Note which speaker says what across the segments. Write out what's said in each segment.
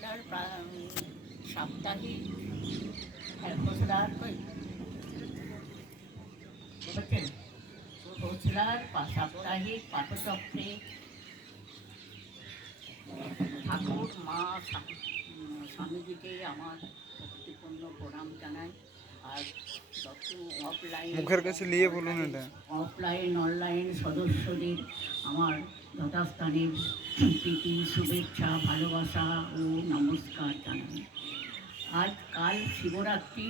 Speaker 1: প্রা- সাপ্তাহিক বুঝছেন? কৌশলার পা- সাপ্তাহিক পাঠচক্রে ঠাকুর, মা স্বা- স্বামীজিকে আমার ভক্তিপূর্ণ প্রণাম জানাই। আর অফলাইন
Speaker 2: মুখের কাছে নিয়ে বলুন এটা।
Speaker 1: অফলাইন, অনলাইন সদস্যদের আমার যথাস্থানে প্রীতি, শুভেচ্ছা, ভালোবাসা ও নমস্কার জানাই আজ কাল শিবরাত্রি,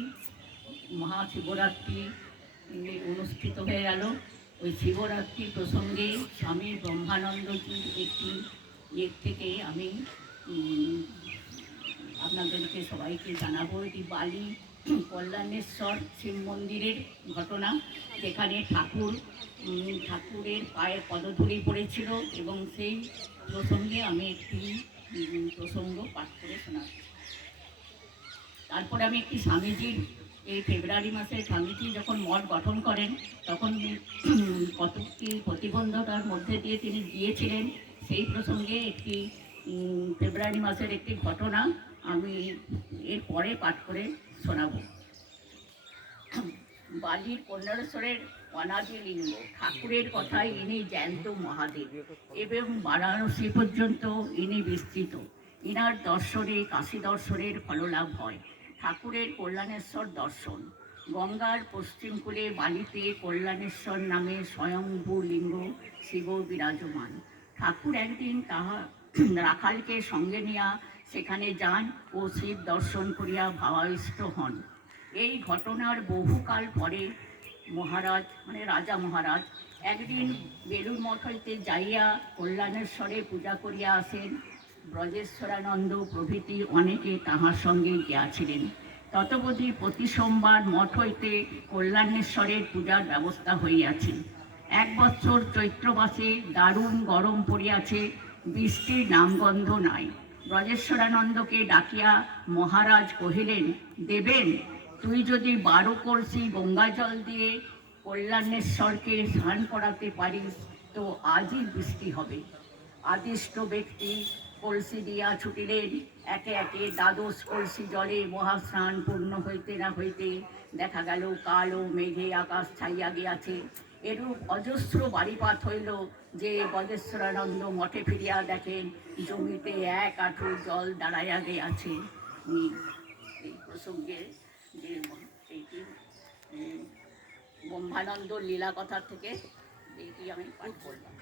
Speaker 1: মহাশিবরাত্রি অনুষ্ঠিত হয়ে গেল ওই শিবরাত্রি প্রসঙ্গে স্বামী ব্রহ্মানন্দজির একটি ইয়ে থেকে আমি আপনাদেরকে সবাইকে জানাব এটি বালি কল্যাণেশ্বর শিব মন্দিরের ঘটনা যেখানে ঠাকুর ঠাকুরের পায়ে পদধূলি পড়েছিল এবং সেই প্রসঙ্গে আমি একটি প্রসঙ্গ পাঠ করে শোনাচ্ছি। তারপরে আমি একটি স্বামীজির এই ফেব্রুয়ারি মাসে স্বামীজি যখন মঠ গঠন করেন তখন উম, কতকটি প্রতিবন্ধতার মধ্যে দিয়ে তিনি গিয়েছিলেন। সেই প্রসঙ্গে একটি ফেব্রুয়ারি মাসের একটি ঘটনা আমি এর পরে পাঠ করে শোনাবো। বালির কন্যাশ্বরের অনাদি লিঙ্গ, ঠাকুরের কথায় ইনি জ্যান্ত মহাদেব। এবং বারাণসী পর্যন্ত ইনি বিস্তৃত। ইনার দর্শনে কাশী দর্শনের ফললাভ হয়। ঠাকুরের কল্যাণেশ্বর দর্শন। গঙ্গার পশ্চিম কূলে বালিতে কল্যাণেশ্বর নামে স্বয়ংভূ লিঙ্গ শিব বিরাজমান। ঠাকুর একদিন তাহা রাখালকে সঙ্গে নিয়া সেখানে যান ও শিব দর্শন করিয়া ভাবাবিষ্ট হন। এই ঘটনার বহুকাল পরে মহারাজ মানে রাজা মহারাজ, একদিন বেলুর মঠ হইতে যাইয়া কল্যাণেশ্বরে পূজা করিয়া আসেন। ব্রজেশ্বরানন্দ প্রভৃতি অনেকে তাহার সঙ্গে গিয়াছিলেন। ততবধি প্রতি সোমবার মঠ হইতে কল্যাণেশ্বরের পূজার ব্যবস্থা হইয়াছে। এক বৎসর চৈত্র মাসে দারুণ গরম পড়িয়াছে, বৃষ্টির নামগন্ধ নাই। ব্রজেশ্বরানন্দকে ডাকিয়া মহারাজ কহিলেন, দেবেন, তুই যদি বারো কলসি গঙ্গা জল দিয়ে কল্যাণেশ্বরকে স্নান করাতে পারিস, তো আজই বৃষ্টি হবে। আদিষ্ট ব্যক্তি কলসি দিয়া ছুটিলেন। একে একে দ্বাদশ কলসি জলে মহাস্নান পূর্ণ হইতে না হইতে দেখা গেল কালো মেঘে আকাশ ছাইয়া গিয়াছে। এরূপ অজস্র বাড়িপাত হইল যে বজেশ্বরানন্দ মঠে ফিরিয়া দেখেন, জমিতে এক আঠু জল দাঁড়াইয়া গিয়াছে। এই প্রসঙ্গে যে এইটি ব্রহ্মানন্দ লীলা কথা থেকে এইটি আমি পাঠ করলাম।